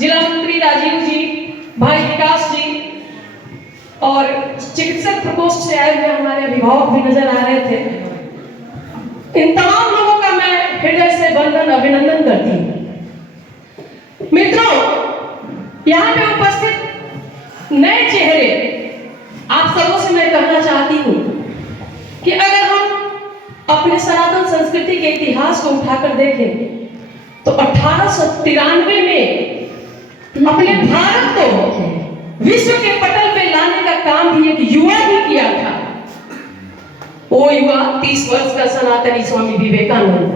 जिला मंत्री राजीव जी, भाई विकास जी और चिकित्सक प्रकोष्ठ से आए हुए हमारे अभिभावक भी नजर आ रहे थे। इन तमाम लोगों का मैं हृदय से वंदन अभिनंदन करती हूँ। मित्रों, यहाँ पे उपस्थित नए चेहरे, आप सबों से मैं कहना चाहती हूँ कि अगर हम अपने सनातन संस्कृति के इतिहास को उठाकर देखें तो 1893 में अपने भारत को विश्व के पटल पे लाने का काम भी एक युवा ही किया था। वो युवा 30 वर्ष का सनातनी स्वामी विवेकानंद।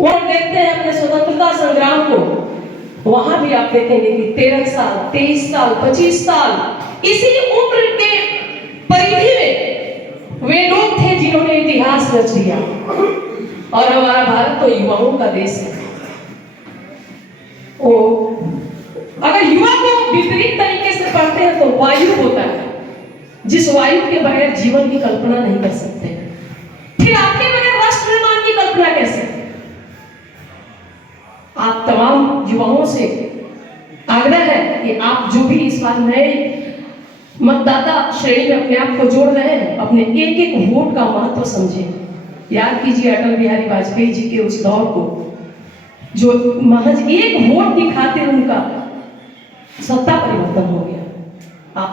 और देखते हैं अपने स्वतंत्रता संग्राम को, वहां भी आप देखेंगे कि 13 साल, 23 साल, 25 साल इसी उम्र के परिधि में वे लोग थे जिन्होंने इतिहास रच दिया। और हमारा भारत तो युवाओं का देश है। ओ, अगर युवा को विपरीत तरीके से पढ़ते हैं तो वायु होता है, जिस वायु के बगैर जीवन की कल्पना नहीं कर सकते। फिर आपके बगैर राष्ट्र निर्माण की कल्पना कैसे? आप तमाम युवाओं से आग्रह है कि आप जो भी इस बार नए मतदाता श्रेणी में अपने आप को जोड़ रहे हैं, अपने एक एक वोट का महत्व समझें। याद कीजिए अटल बिहारी वाजपेयी जी के उस दौर को, जो महज एक वोट की खातिर उनका सत्ता परिवर्तन हो गया। आप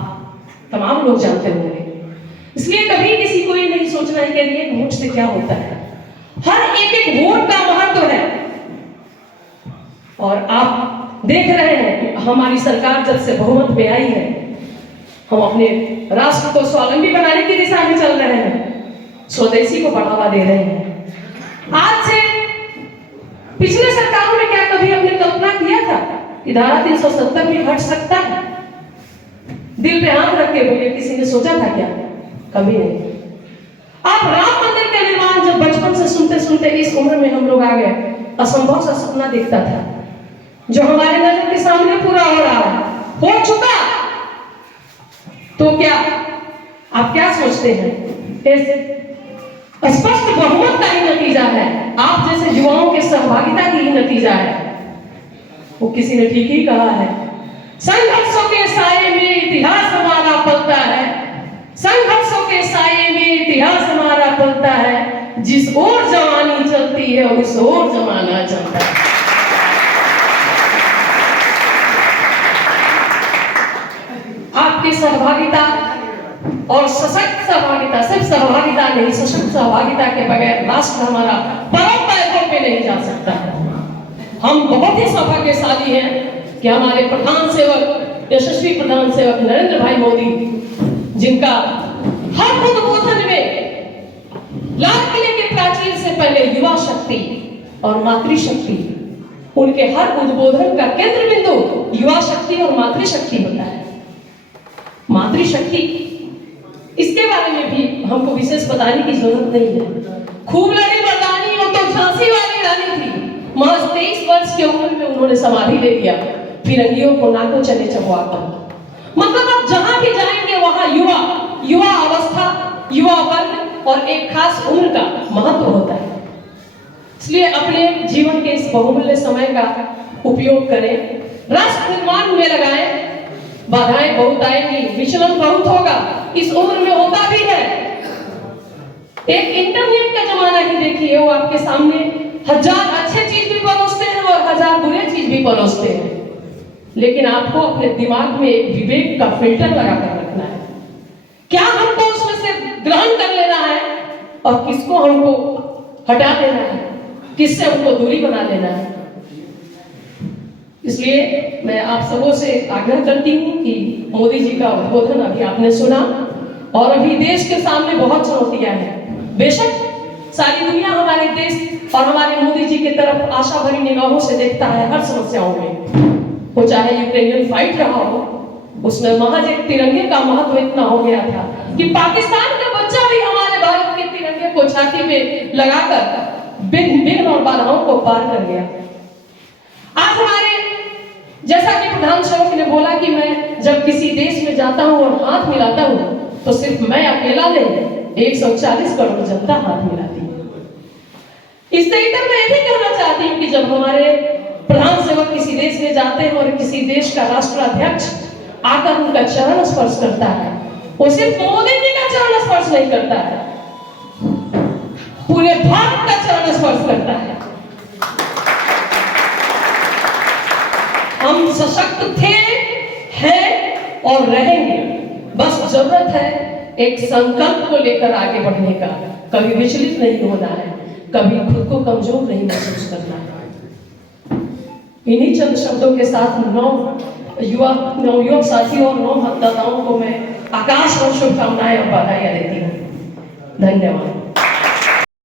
तमाम लोग जानते होंगे। इसलिए कभी किसी को ये नहीं सोचना है कि एक वोट से क्या होता है। हर एक एक वोट का महत्व है। और आप देख रहे हैं कि हमारी सरकार जब से बहुमत में आई है, हम अपने राष्ट्र को स्वावलंबी बनाने की दिशा में चल रहे हैं, स्वदेशी को बढ़ावा दे रहे हैं। आज से पिछले सरकारों ने क्या कभी अपने कल्पना किया था कि धारा 370 में हट सकता है? दिल पे हाथ रख के बोलिए, किसी ने सोचा था क्या? कभी नहीं। आप राम मंदिर का निर्माण जब बचपन से सुनते सुनते इस उम्र में हम लोग आ गए, असंभव सा सपना देखता था जो हमारे नजर के सामने पूरा हो रहा है, हो चुका। तो क्या आप क्या सोचते हैं? स्पष्ट बहुमत का ही नतीजा है, आप जैसे युवाओं के सहभागिता की ही नतीजा है। वो किसी ने ठीक ही कहा है, संघर्षों के साये में इतिहास हमारा पलता है, संघर्षों के साये में इतिहास हमारा पलता है, जिस ओर जवानी चलती है उस ओर जमाना चलता है। आपकी सहभागिता और सशक्त सहभागिता, सिर्फ सहभागिता नहीं, सशक्त सहभागिता के बगैर राष्ट्र हमारा परम पैरों पे नहीं जा सकता। हम बहुत ही सौभाग्यशाली हैं कि हमारे प्रधान सेवक, यशस्वी प्रधान सेवक नरेंद्र भाई मोदी, जिनका हर उद्बोधन में लाल किले के प्राचीर से पहले युवा शक्ति और मातृशक्ति, उनके हर उद्बोधन का केंद्र बिंदु युवा शक्ति और मातृशक्ति होता है। मातृशक्ति, इसके बारे में भी हमको विशेष बताने की जरूरत नहीं है। खूब लड़ी मर्दानी, वो तो झांसी वाली रानी थी। महज 23 वर्ष की उम्र में उन्होंने समाधि ले लिया, फिरंगियों को नाको चले चबवाकर। मतलब आप जहां भी जाएंगे वहां युवा अवस्था, युवा वर्ग और एक खास उम्र का महत्व होता है। इसलिए अपने जीवन के इस बहुमूल्य समय का उपयोग करें, राष्ट्र निर्माण में लगाएं। बाधाएं बहुत आएंगी, विचलन बहुत होगा, इस उम्र में होता भी है। एक इंटरनेट का जमाना ही देखिए, वो आपके सामने हजार अच्छे चीज भी परोसते हैं और हजार बुरे चीज भी परोसते हैं, लेकिन आपको अपने दिमाग में एक विवेक का फिल्टर लगा कर रखना है। क्या हमको उसमें से ग्रहण कर लेना है और किसको हमको हटा देना है, किससे हमको दूरी बना लेना है। इसलिए मैं आप सबों से आग्रह करती हूँ कि मोदी जी का उद्बोधन अभी आपने सुना और अभी देश के सामने बहुत चुनौतियां हैं। बेशक सारी दुनिया हमारे देश और हमारे मोदी जी की तरफ आशा भरी निगाहों से देखता है हर समस्याओं में। वो चाहे यूक्रेनियन फाइट रहा हो, उसमें महज एक तिरंगे का महत्व इतना हो गया था कि पाकिस्तान का बच्चा भी हमारे भारत के तिरंगे को छाती पे लगाकर विघ्न और बाधाओं को पार कर गया। आज हमारे, जैसा कि प्रधान सेवक ने बोला कि मैं जब किसी देश में जाता हूं और हाथ मिलाता हूं तो सिर्फ मैं अकेला नहीं, 140 करोड़ जनता हाथ मिलाती है। इससे इधर मैं ये भी कहना चाहती हूँ कि जब हमारे प्रधान सेवक किसी देश में जाते हैं और किसी देश का राष्ट्राध्यक्ष आकर उनका चरण स्पर्श करता है, वो सिर्फ मोदी जी का चरण स्पर्श नहीं करता है, पूरे भारत का चरण स्पर्श करता है। हम सशक्त थे, हैं और रहेंगे। बस जरूरत है एक संकल्प को लेकर आगे बढ़ने का। कभी विचलित नहीं होना है, कभी खुद को कमजोर नहीं महसूस करना है। इन्हीं चंद शब्दों के साथ नवयुवक साथियों और नव मतदाताओं को मैं आकाश और शुभकामनाएं और बधाइयां देती हूँ। धन्यवाद।